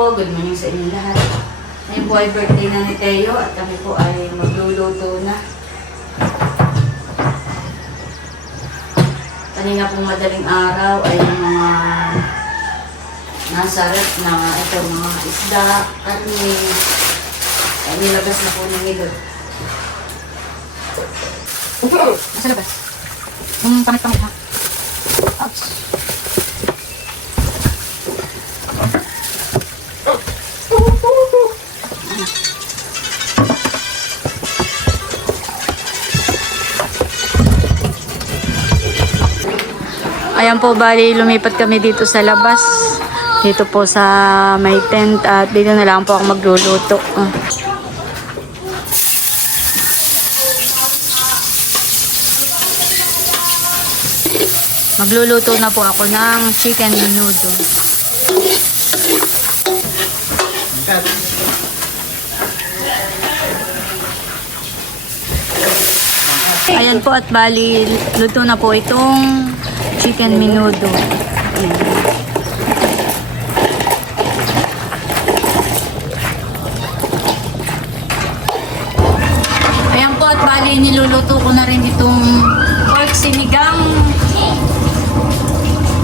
po, good morning sa inyo lahat. Ngayon po ay birthday na ni Teo at kami po ay magluluto na. Kanina pong madaling araw ay mga nasa rep na ito, mga isda, karne, ay nilabas na po ng Milot. Nasa labas? Yung pangit-pangit ha? Ouch! Ayan po, bali lumipat kami dito sa labas. Dito po sa may tent at dito na lang po ako magluluto. Magluluto na po ako ng chicken menudo. Ayan po at bali luto na po itong chicken menudo. Ayan. Ayan po at bali niluluto ko na rin itong pork sinigang.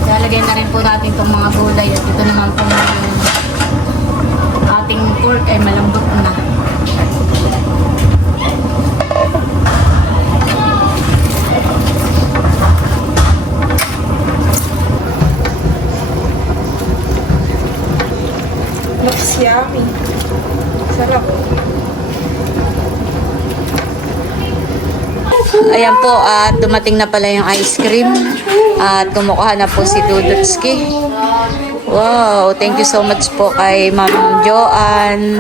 Lalagay na rin po natin itong mga gulay at ito naman po ating pork ay malambot na. Looks yummy. Sarap. Ayan po, at dumating na pala yung ice cream. At kumukuha na po si Dudutski. Wow, thank you so much po kay Ma'am Joanne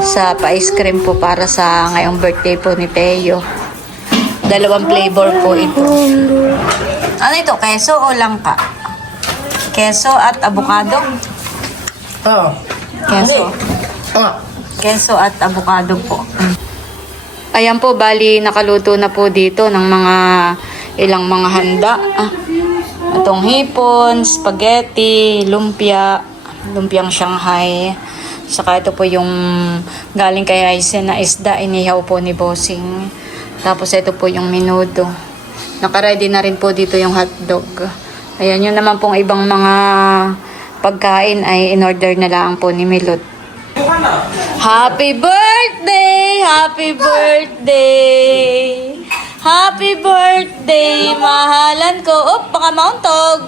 sa pa-ice cream po para sa ngayong birthday po ni Teo. 2 flavor po ito. Ano ito? Keso o langka? Keso at avocado? Oh. Keso. Oh. Keso at avocado po. Ayan po, bali nakaluto na po dito ng mga ilang mga handa. Itong hipon, spaghetti, lumpia, lumpiang Shanghai. Saka ito po yung galing kay Aizen na isda, inihaw po ni Bossing. Tapos ito po yung menudo. Nakaready na rin po dito yung hotdog. Ayan, yun naman pong ibang mga pagkain ay in-order na lang po ni Milot. Happy birthday! Happy birthday! Happy birthday, mahalan ko. Oh, baka mauntog.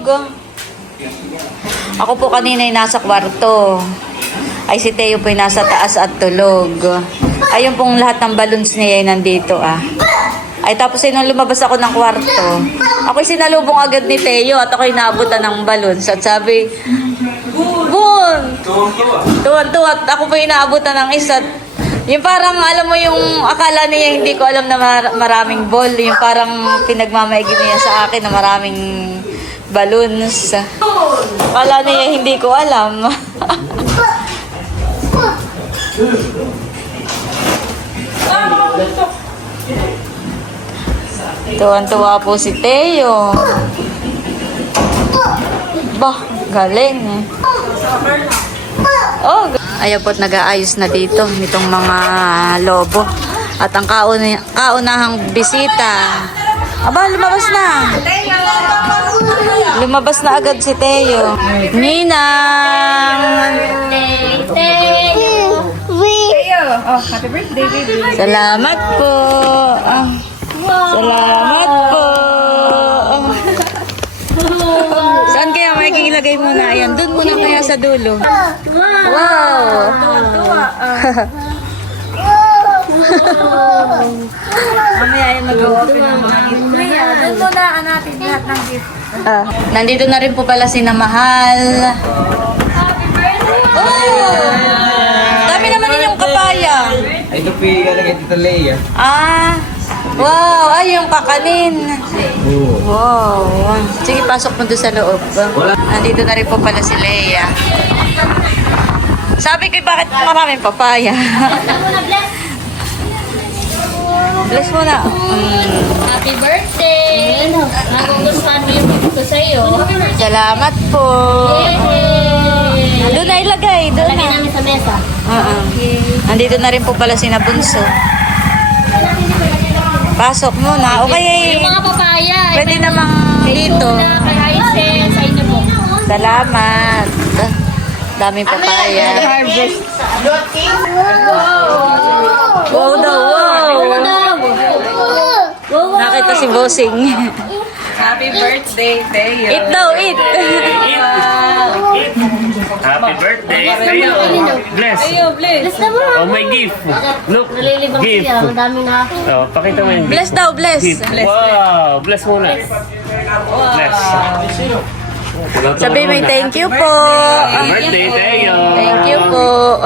Ako po kanina ay nasa kwarto. Ay si Teo po ay nasa taas at tulog. Ayun pong lahat ng balloons niya ay nandito Ay tapos ay nung lumabas ako ng kwarto, ako'y sinalubong agad ni Teo at ako'y naabutan ng balloons. At sabi, Bun! Tuwan-tuwa. At ako po yung naabutan ng isa. Yung parang, alam mo yung akala niya hindi ko alam na maraming ball. Yung parang pinagmamaigin niya sa akin na maraming balloons. Akala niya hindi ko alam. Tuwan-tuwa po si Teo. Bah, galing eh. Oh, ayaw po't nag-aayos na dito nitong mga lobo. At ang kaunahang bisita. Aba, lumabas na. Lumabas na agad si Teo. Ninang! Teo! Oh, happy birthday, baby. Salamat po. Salamat po. Saan kaya makikilagay muna? Ayan, dun muna kaya sa dulo. Wow! Tuwa-tuwa. Mamaya ay mag-open ng mga gift. Doon muna natin lahat ng gift. Nandito na rin po pala si Namahal. Oh! Dami naman ninyong kapaya. Ito pili ka lang Tita Leia. Wow! Ay, yung kakanin. Wow! Sige, pasok mo doon sa loob. Nandito na rin po pala si Leia. Sabi ko, bakit maraming papaya? Bless mo na. Happy birthday! Nagugustuhan mo yung gift ko sa'yo. Salamat po. Yay! Doon na ilagay. Doon na. isa. Andito na rin po pala si Bunso. Pasok muna. Okay. Yung mga papaya. Pwede namang dito. Na kay Hysen, sa inyo po. Salamat. Daming papaya. Wow daw, wow. Nakita si Bossing. Happy birthday, Teo. Eat daw, eat. Happy birthday to you. Bless. Bless naman. Oh, my gift. Look. Nalilibang Gift. siya. Madami na. Oh, pakita mo yung gift. Bless daw, bless. Gift. Wow. Bless muna. Bless. Sabi may thank you po. Happy birthday to you. Thank you po.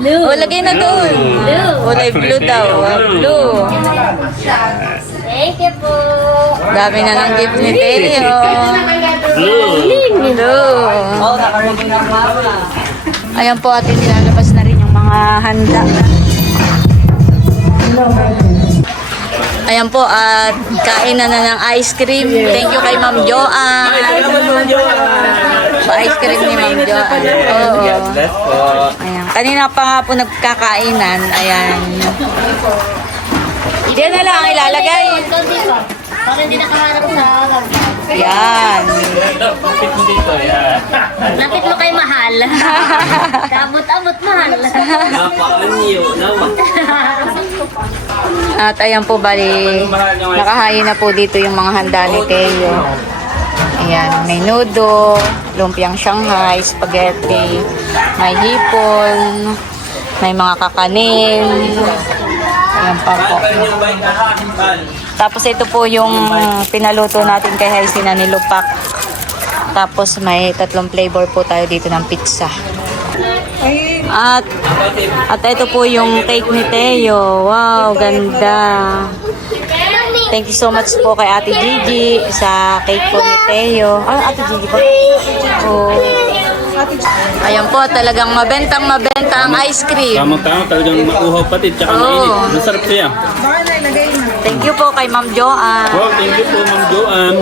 Blue. O, lagay na doon. Kulay blue daw. Blue. Thank you po. Dami na ng gift ni Teo. Blue. Blue. Ayan po, atin nilalabas na rin yung mga handa. Ayan po, at kain na ng ice cream. Thank you kay Ma'am Joanne. Pa-ice cream ni Ma'am Joanne. Oo. Bless po. Ayan. Kanina pa nga po nagkakainan. Ayan. Diyan na lang ang ilalagay. Para hindi nakaharap sa harap. Yan. Kapit mo dito. Yeah. Lapit mo kay mahal. Kabot-abot mahal. Napaka-new naman. At ayan po, bali, nakahain na po dito yung mga handa ni Teo. Ayan, may nudo, lumpiang Shanghai, spaghetti, may hipon, may mga kakanin. Ayan pa po. Tapos ito po yung pinaluto natin kay Haisy na nilupak. Tapos may 3 flavor po tayo dito ng pizza. At ito po yung cake ni Teo. Wow, ganda. Thank you so much po kay Ate Gigi sa cake po ni Teo. Ate Gigi po. Oh. Ayan po, talagang mabenta ang ice cream. Tama-tama talagang mauhaw pati tsaka Oo. mainit. Masarap siya. Thank you po kay Ma'am Joanne. Wow, thank you po Ma'am Joanne.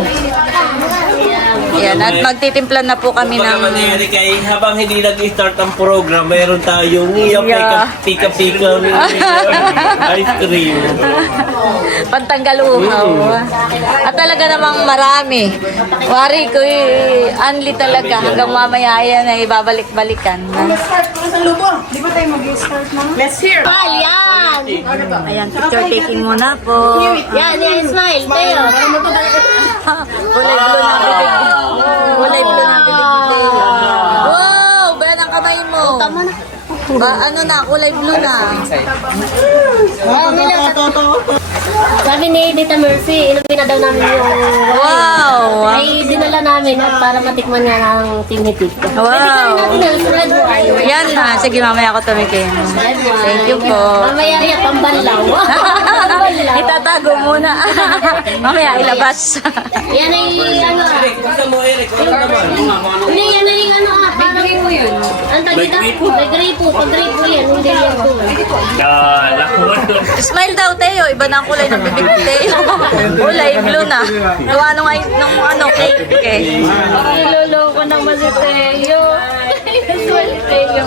Ayan, at magtitimplan na po kami Mga ng... mangyari kay habang hindi nag-start ang program, mayroon tayong Yeah. pika-pika ice cream. Pantanggal uhaw. At talaga namang marami. Wari ko unli talaga hanggang mamaya yan ay babalik-balikan. Let's hear. Smile, yan. Ayan, picture taking muna po. Yan, smile. Tayo. Kulay blue na bibig. Kulay blue na bibig. Wow! Bayan ang kamay mo. Tama na. Ano na, kulay blue na. Sabi ni Tita Mercy, inumin na daw namin yung Wow! ay dinala namin at para matikman nga ng Team Hitik. Wow! Natin ang red wine. Yan na. Sige, mamaya ako tumikin. Red wine. Thank you po. Mamaya yan, pambanlaw. Pambanlaw. Itatago muna. Mamaya ilabas. Yan ay ano ah. Gusto mo, Eric? Wala naman. Hindi, yan ay ano ah. Parang gripo yun. Ang tagita? May gripo. Pag gripo yan, hindi yan po. Smile daw, Teo. Iba na ang kulay ng bibig ni Teo. Kulay blue na. Gawa nung cake. Niloloko naman si Teo. Smile, Teo.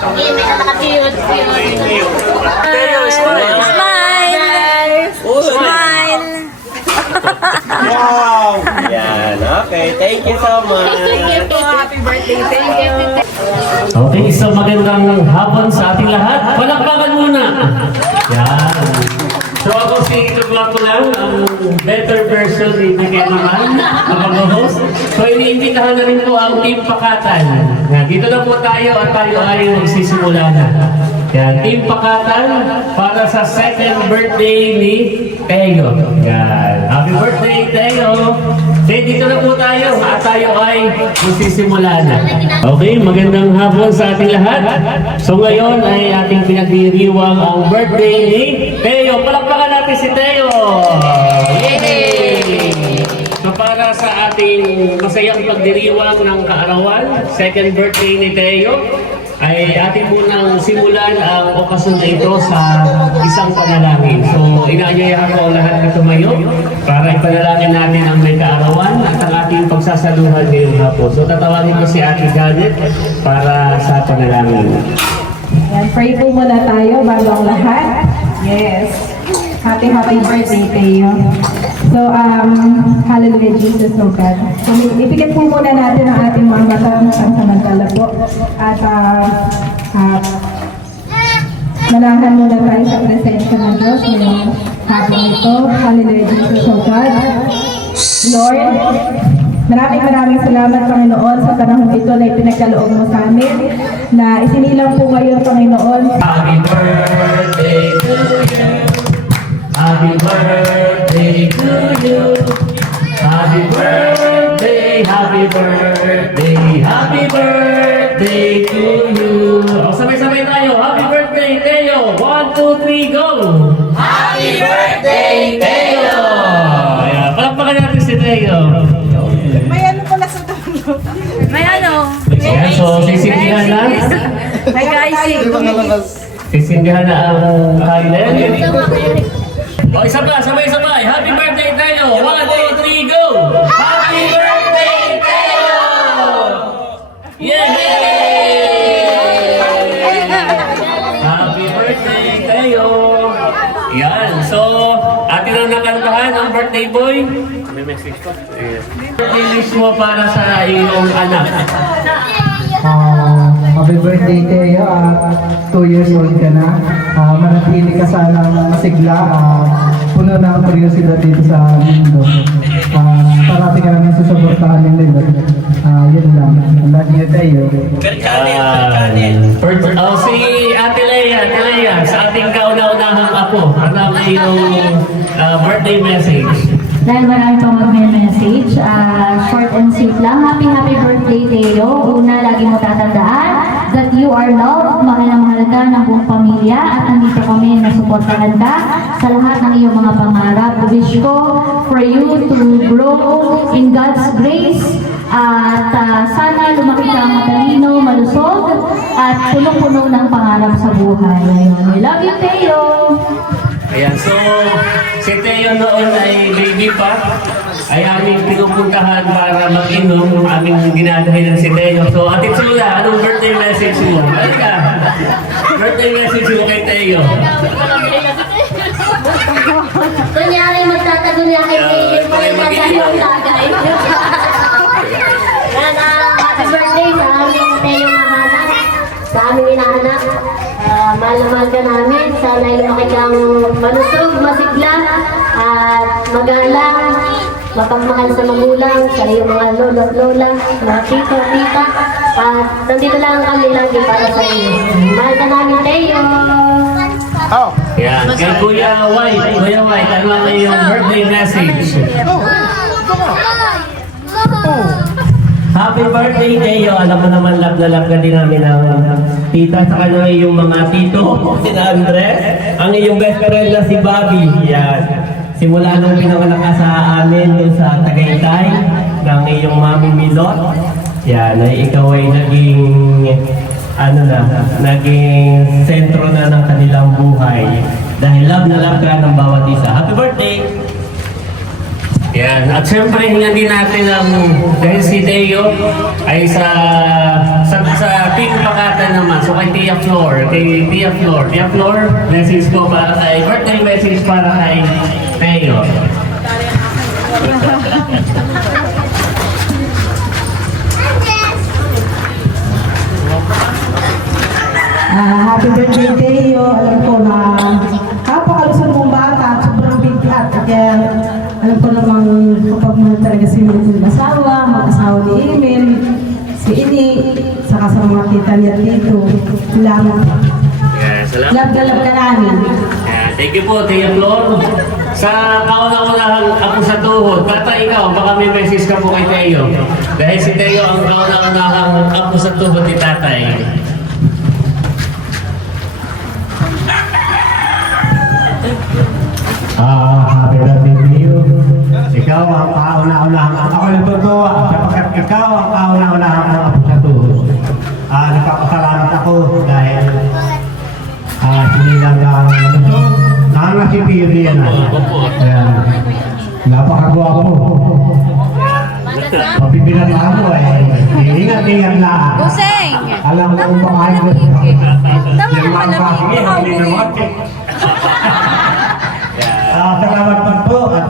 Hindi, may nakatiyot. Teo, smile. Smile! Smile! Wow! Yan, okay. Thank you so much. Happy birthday, Teo. Okay, isang magandang hapon sa ating lahat. Palakpakan muna. Yan. So ako si Tugla ko lang, ang better version ni Miguel naman, ang host. So iniimbitahan na rin po ang Team Pakatan. Yan, dito na po tayo at tayo ay magsisimula na. Yan, Team Pakatan para sa second birthday ni Teo. Yan, happy birthday Teo! Okay, dito na po tayo at tayo ay magsisimula na. Okay, magandang hapon sa ating lahat. So ngayon ay ating pinagdiriwang ang birthday ni Teo. Palakpakan natin si Teo! Yay! So para sa ating masayang pagdiriwang ng kaarawan, second birthday ni Teo, ay ating munang simulan ang okasyon na ito sa isang panalangin. So, inaanyayahan ko ang lahat na tumayo para ipanalangin natin ang may kaarawan at ang ating magsasaluhan ngayong hapon. So tatawagin ko si Ate Janet para sa panalangin. Ayan, pray po muna tayo bago ang lahat. Yes. Happy birthday, Teo. So, hallelujah, Jesus, oh God. So, ibigay po muna natin ang ating mga batang pansamantala po. At, manahan muna tayo sa presensya ng Diyos ngayong hapon ito. Hallelujah, Jesus, oh God. Lord, maraming salamat, Panginoon, sa panahon ito na ipinagkaloob mo sa amin, na isinilang po ngayon, Panginoon. Happy birthday to you. Happy birthday to you. Happy birthday, happy birthday, happy birthday to you. O, sabay-sabay tayo. Happy birthday, Teo. 1, 2, 3, go! Happy birthday, Teo! Ayan, palakpakan natin si Teo. May ano pala sa dulo. May ano? Ayan, so sisindihan na. May icing. Sisindihan na ang kainin. O, isa pa, sabay-sabay. Happy birthday, Teo! 1, 2, 3, go! Happy birthday, Teo! Yay! Happy birthday, Teo! Yan, so, atin ang nakantahan ang birthday boy. May message pa. Birthday wish mo para sa iyong anak. Happy birthday, Teo. 2 years old ka na. Manatili ka sana masigla. Puno na ang kuryosidad dito sa mundo. Parati ka namin susuportahan ng Lord. Yun lang. Love you, Teo. Si Ate Leia, sa ating kauna-unahang apo, ano ang iyong birthday message? Dahil marami pang mag-message, short and sweet lang. Happy birthday, Teo. Una, lagi mo tatandaan that you are loved, mahal na mahal ka ng buong pamilya at nandito kami na suportahan ka sa lahat ng iyong mga pangarap. Wish ko for you to grow in God's grace at sana lumaki ka matalino, malusog at punong-puno ng pangarap sa buhay. Ayun. We love you, Teo! Ayan, so si Teo noon ay baby pa, ay aming pinupuntahan para mag-inom ng aming dinadahilan si Teo. So, Ate Chula, anong birthday message mo? Halika! Birthday message mo kay Teo. Kunyari magtatago niya kay Teo, parang nagkayong lagay. Yan, happy birthday sa aming Teo na anak, sa aming inaanak. Mahal na mahal ka namin. Sana lumaki kang malusog, masigla, at magalang, mapagmahal sa magulang, sa iyong mga lolo at lola, mga tito at tita. At nandito lang kami lagi para sa iyo. Mahal ka namin, Teo. Yan, kay Kuya White, ano ang iyong birthday message? Happy birthday, Teo. Alam mo naman, love na love ka din namin ang tita sa kanya iyong mga tito. Si Andres, ang iyong best friend na si Bobby. Yan. Simula nung pinanganak ka sa amin dun sa Tagaytay ng iyong mami Milot. Yan, ay ikaw ay naging sentro na ng kanilang buhay. Dahil love na love ka ng bawat isa. Happy birthday! Yan, at syempre hindi natin dahil si Teo ay sa Team Pakatan naman. So kay Tia Flor, Tia Flor, message ko para kay, birthday message para kay Teo. Happy birthday, Teo. Alam ko na kapakalusog mong bata at sobrang bigat. Kaya alam ko namang kapag mo talaga si mag-asawa ni Emil, si Ini, saka sa mga tita niya dito. Salamat. Yes, salamat. Love ka namin. Yeah, thank you po, Tia Flor. Sa kauna-unahang ako sa tuhod, bata ikaw, baka may message ka po kay Teo. Dahil si Teo ang kauna-unahang ako sa tuhod ni tatay. Happy birthday to you. Ikaw ang kauna-unahang ako natutuwa sapagkat ikaw ang kauna-unahang ako sa tuhod. Nagpapasalamat ako dahil sinilang ang nangasipiri yan. Napakagwapo. Papipilan pa ako ingat lang. Buseng! Alam mo kung pakain ko. Tama na pala, Salamat po at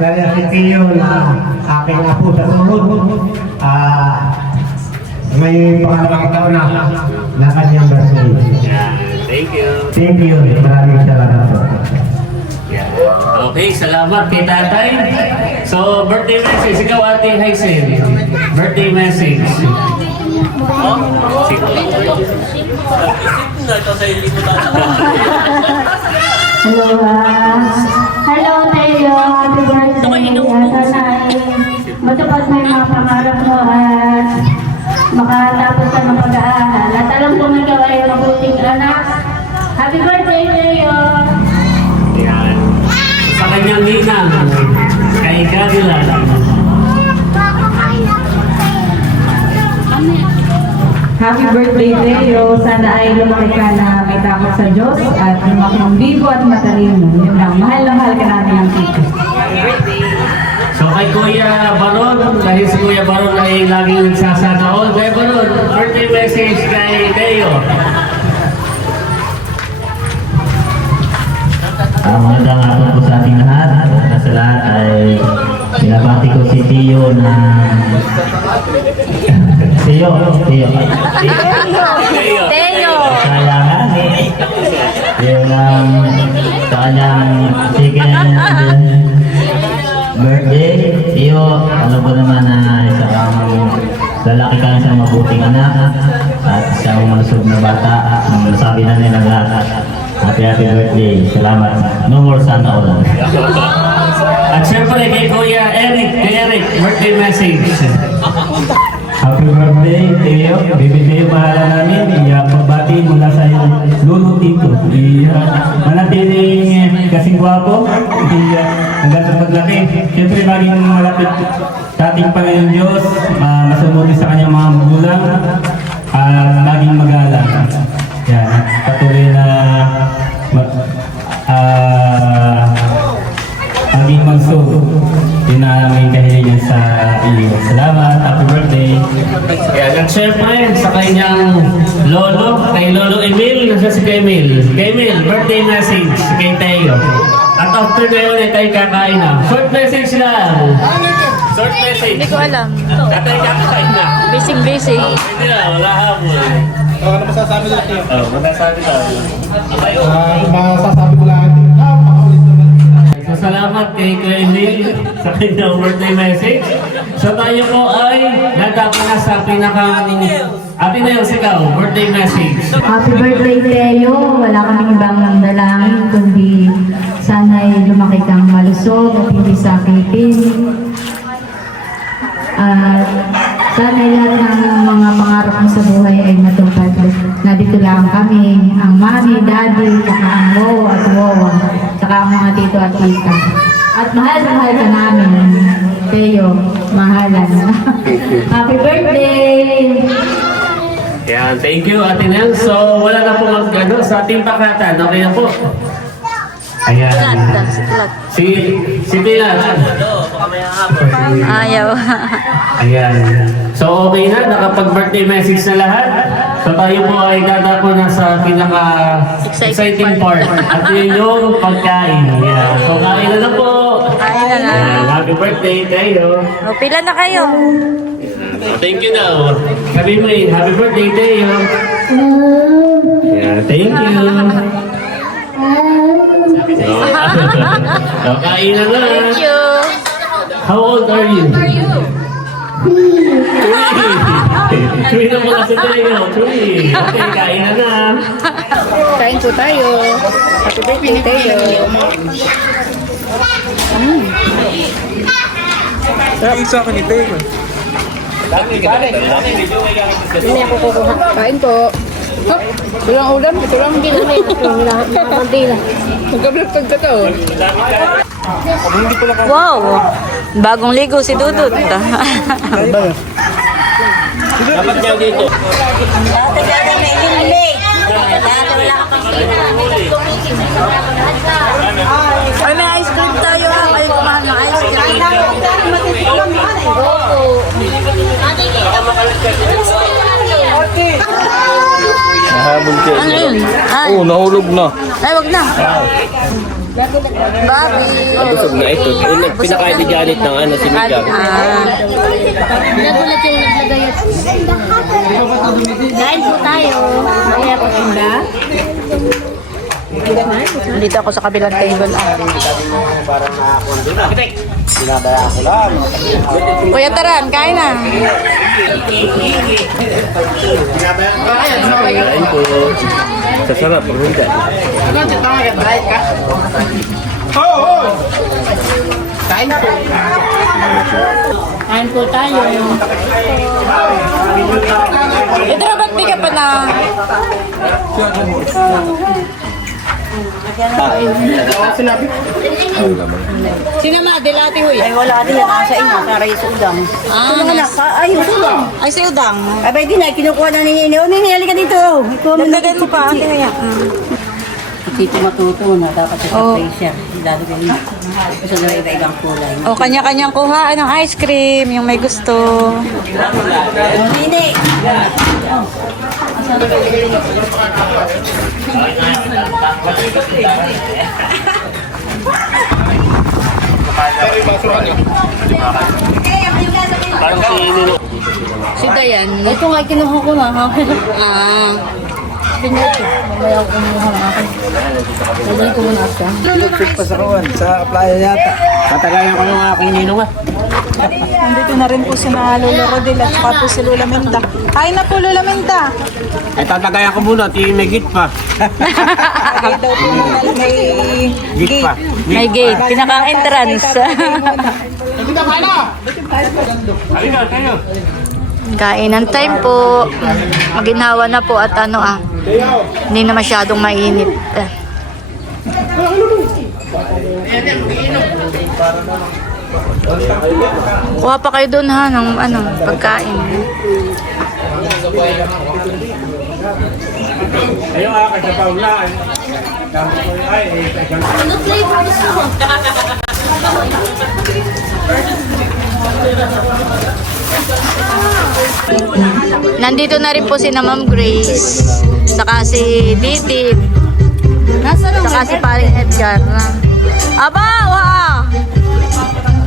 talagang si Tio na aking apo sa sunod. May pangalawang taon na kanyang birthday. Thank you. Thank you. Maraming salamat po. Okay, salamat kay tatay. So, birthday message. Ikaw, Ate Haisen. Birthday message. Hello, hello, Teo. Happy birthday. Sana ay matupad mo yung mga pangarap mo at makatapos ka ng pag-aaral. At alam kong ikaw ay mabuting anak. Happy birthday, Teo. Yan. Sa kanyang ninang, kay Gabriela. Happy birthday, Leo. Sana ay lumaki ka na may takot sa Diyos at lumaki ng bigo at matalino. Yun lang. Mahal na mahal ka namin ang tito. So kay Kuya Baron, dahil si Kuya Baron ay laging nagsasana all. Kuya Baron, birthday message kay Teo. Magandang hapon po sa ating lahat. Sa lahat ay binabati ko si Tio na Tio Teo! kayangan yung sa kanyang second birthday. Tio, alam ko naman na isang lalaki ka, isang mabuting anak at isang malusog na bata. Sabi na nila lahat, happy birthday. Salamat. No more sana all. At syempre kay Kuya Eric, birthday message. Happy birthday, Teo. Baby Teo, mahala namin. Pagbati mula sa iyong lolo Tito. Manatiling kasing gwapo. Hanggang sa paglaki. Siyempre, maging malapit sa ating Panginoon Diyos. Masunod sa kanyang mga magulang. At laging mag-aaral. Yan. Patuloy na maging magsug. Yun na may kahilingan sa iyo. Salamat. Happy birthday. Yan. At syempre sa kanyang lolo, kay Lolo Emil, nasa si Emil. Kay Emil, birthday message kay Teo. At after ngayon ay tayo kakain na. Short message lang. Short message. Hindi ko alam. At tayo kakain na. Busy. Hindi na, wala hapon. Ano masasabi nila, Tio? Matasabi tayo. Masasabi ko lang, napakaulit naman. So, salamat kay Emil sa kanyang birthday message. So tayo po ay nagkaka na sa pinakang Ate Nels, ikaw, birthday message. Happy birthday, Teo. Wala kaming ibang nangdalangin kundi sana'y lumaki kang malusog at hindi sakitin. At sana'y lahat ng mga pangarap mo sa buhay ay matupad. Nandito lang kami, ang mami, daddy, saka ang lowa at wowa, saka ang mga tito at tita. At mahal ka namin, Teo. Mahalan. Happy birthday! Yan, thank you Ate Nels. So wala na po mag-ano sa ating pakatan. Okay na po. Ayan. Si Pilat. Ayaw. Ayan. So okay na, nakapag-birthday message na lahat. So tayo po ay tatapo na sa pinaka-exciting part. At yun yung pagkain. Ayan. So kain na po. Kain na na. Ayan. Happy birthday tayo. O, pila na kayo. Thank you daw. Sabi mo eh, happy birthday tayo. Yeah, thank you. So, kain na na. Thank you. How old are you? Three na muna sa tayo. Three. Okay, kain na na. Kain po tayo. Happy birthday tayo. Isa ka ni Teo. Hindi ako kukuha. Kain po. Ito lang ulam. Ito lang hindi na may nakapantila. Magkablagtag ka to. Wow! Bagong ligo si Dudut. Dapat niya dito. Dati ka may limlig. Dati wala ka pang Ay, may ice cream tayo ha. Kayo kumahan ng ice cream. buntis. Ano yun? Ay, Oo, nahulog na. ay wag na. Bobby. Busog na ito. Pinakain ni Janet ng ano, sinigang. Nagulat yung naglagay at... Kain po tayo. Kaya po tinda. Dito ako sa kabilang table. Kuya Taran, kain na. Kain po. Sasarap, hindi. Kain po tayo. Ito na ba't di ka pa na? Sinama, dilati huy. Ay, wala din yan sa inyo, para yung udang. Ah, Ay, yung udang. ay sa udang. Abay, di na, kinukuha na ni Nini. O, Nini, halika dito. Dagdagan mo pa, ate kaya. Dito matuto na, dapat sa Oh. pressure. Lalagay mo. Gusto na iba-ibang kulay. O, kanya-kanyang kuhaan ng ice cream, yung may gusto. O, Nini. Si Dayan. Ito nga, kinuha ko na. Ha? Ah, Pinito. Mamaya ako kumuha ng akin. Lagay ko muna siya. Sa playa yata. Tatagayan ko yung aking ninong ah. Nandito na rin po si na Lola Rodel at saka po si Lola Menda. Kain na po, Lola Menda. Ay, tatagayan ko muna. May git pa. Lagay daw po muna, may Git pa. may gate. Pinaka-entrance. Halika, tayo. Kainan time po. Maginhawa na po at hindi na masyadong mainit. Kuha pa kayo doon ha ng pagkain. Ayun ah, kasi paulaan. Nandito na rin po si na Ma'am Grace. Saka si Didi. Saka si paring Edgar. Aba, wow!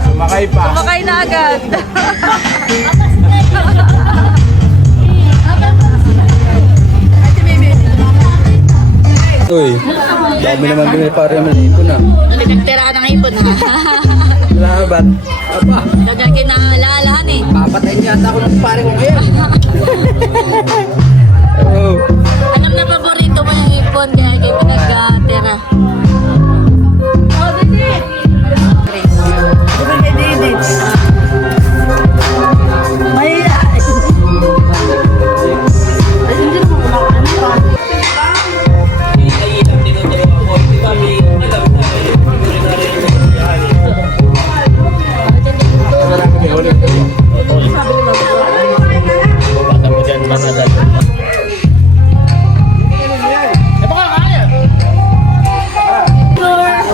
Sumakay pa. Sumakay na agad. Uy, dami naman binili para yung malipo na. Nagtira ka ng ipon ha. Laban. Aba, Nagagay na alalahan eh. papatay niya ata ako ng pare ko ngayon. Oh. Alam na paborito mo yung ipon kaya kayo pinagtira.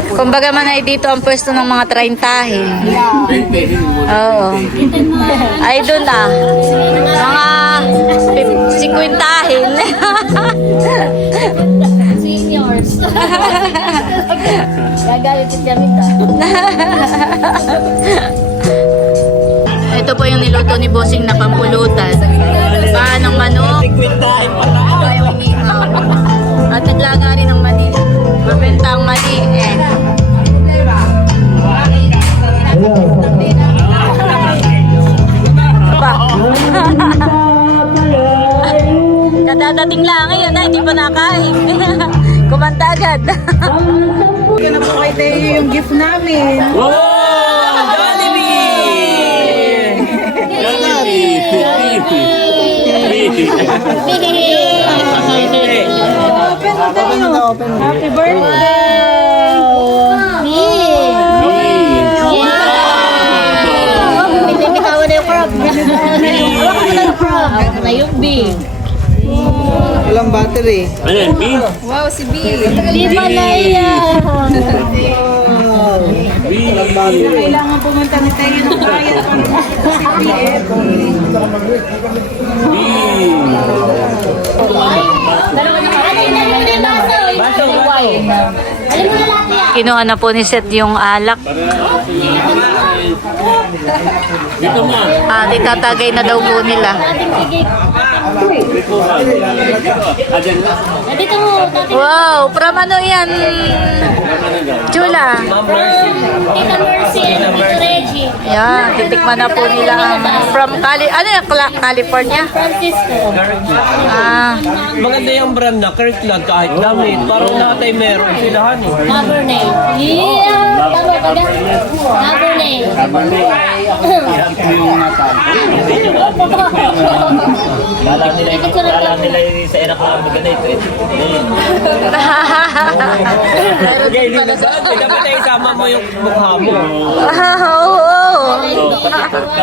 Kumbaga man ay dito ang pwesto ng mga traintahin. Oo. Ay doon mga 50-tahin. Seniors. Gagalit si Jamita. Ito po yung niluto ni Bossing na pampulutan. Paanong manok. At naglaga rin ng mani. Mabenta ang mani eh. Kadadating lang ngayon na hindi pa nakain. Kumanta agad. Yan na po kay Teo yung gift namin. Wow! Jollibee! Happy birthday! Bitawa na yung crab. Hawakan mo na yung crab. Na yung big. Walang battery. Ano yan, B? Wow, si B. Di ba na yan? Kailangan pumunta ni Teo ng bayan. B. Kinuha na po ni Seth yung alak. Dito ma. Itatagay na daw po nila. Dito mo, dati Wow, from ano yan? Chula. Tita Mercy and Tito Reggie. Yan, titikman na po nila ang from California. Francisco. Maganda yung brand na Kirkland kahit damit. Parang lahat ay meron silahan eh. Cabernet. Yeah! Tama ba ga? Cabernet. Kala nila yung sa Iraq lang ganito eh. Kaya hindi na saan. Dapat ay isama mo yung mukha mo.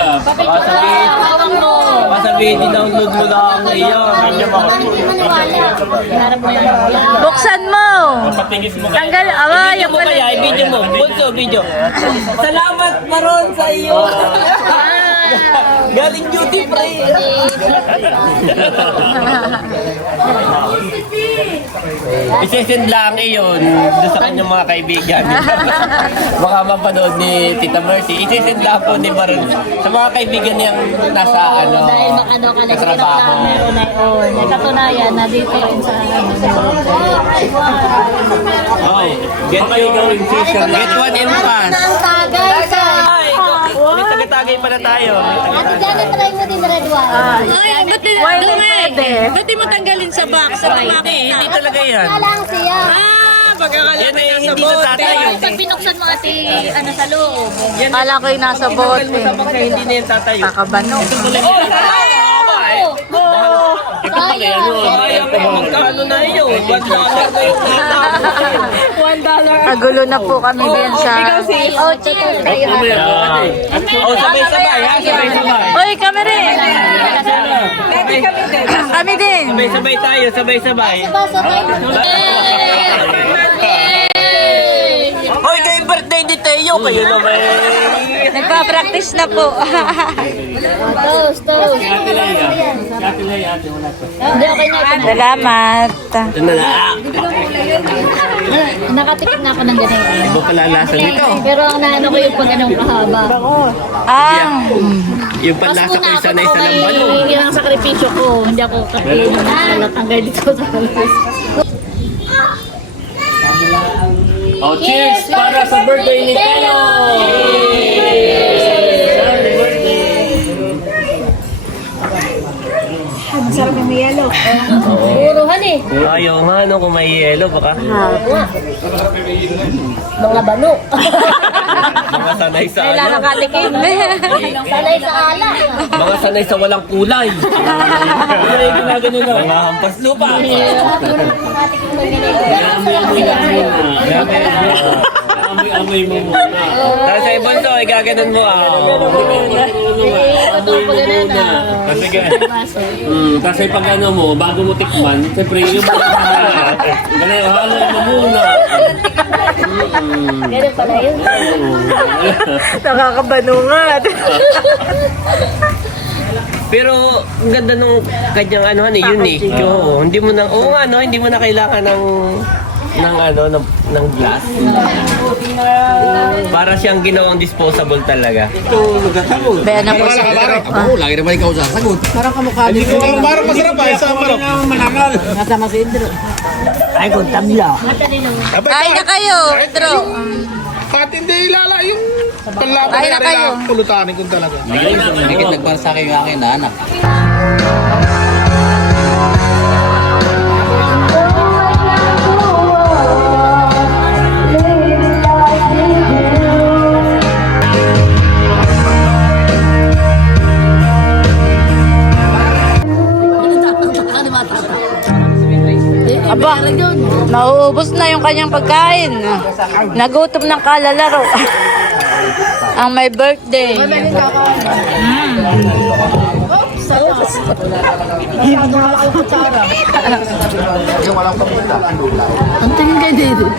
Hawak mo. Pasabihin, di-download mo lang iyan. Hindi maniwala. Harap mo yan. Buksan mo. Patingis mo Tanggal, awa, Video yung mo kaya, video mo. Bunso, video. Salamat Maron sa iyo. Galing duty free. Isesend lang iyon doon sa kanyang mga kaibigan. Baka mapanood ni Tita Mercy. Isesend lang po ni Maron sa mga kaibigan niyang nasa Dahil makano ka lang. katrabaho. Meron na yun. Nagkatunayan na dito rin sa Oh, get one in pass. Ang tagay sa... May tagatagay pala tayo. Ate Janet, try mo din red wine. Why not pwede? Ba't di mo tanggalin sa box? Hindi talaga yan. Lang siya. Yan ay hindi natatayo. Pag binuksan mo ate, ano sa loob. Kala ko yung nasa bote. Hindi na yan tatayo. Kakabano. Magkano na yun? $1 na yung Nagulo na po kami din sa... Oh, cheers kayo. Oh, sabay-sabay ha? Sabay-sabay. Oy, kami rin! Kami din! Sabay-sabay tayo, sabay-sabay. Basa tayo. Hoy, kayo birthday ni Teo, kayo naman. Nagpa-practice na po. Toast, toast. Hindi, okay na ito. Salamat. Ito na lang. Nakatikim na ako ng ganito. Iba pala lasa nito. Pero ang naano ko yung pag ganong kahaba. Yung panlasa ko yung sanay sa lambalo. Yun ang sakripisyo ko. Hindi ako kapiling na natanggal dito sa halos. Oh, cheers para sa birthday ni Teo! Happy birthday! Masarap yung yelo. Puruhan eh. Ayaw nga, no, kung may yelo, baka. Mga bano. Mga sanay sa Kailangan ano. nakatikim. Sanay sa ala. Mga sanay sa walang kulay. Kaya yung ginagano na. Mga hampas lupa. Amoy mo muna. Tapos sa ibon to, igaganon mo ah. Kasi kasi pag ano mo, bago mo tikman, siyempre yung ganun, halo mo muna. Ganun pala yun. Nakakabanungan. Pero ang ganda nung kanyang ano yun eh. Oo, hindi mo na hindi mo na kailangan ng glass. Para siyang ginawang disposable talaga. Baya na po sa ito. Lagi naman ikaw sasagot. Parang kamukha din. Parang masarap ay sa parang manangal. Nasama si Indro. Ay, kung tabla. Kain na kayo, Pedro. Kahit hindi ilala yung panlaban Kain na kayo. Pulutanin kung talaga. Higit nagpara sa akin yung akin na anak. Aba, nauubos na yung kanyang pagkain. Nagutom ng kalalaro. Ang may birthday. Yung walang pamilya. Ang tingin kayo, David.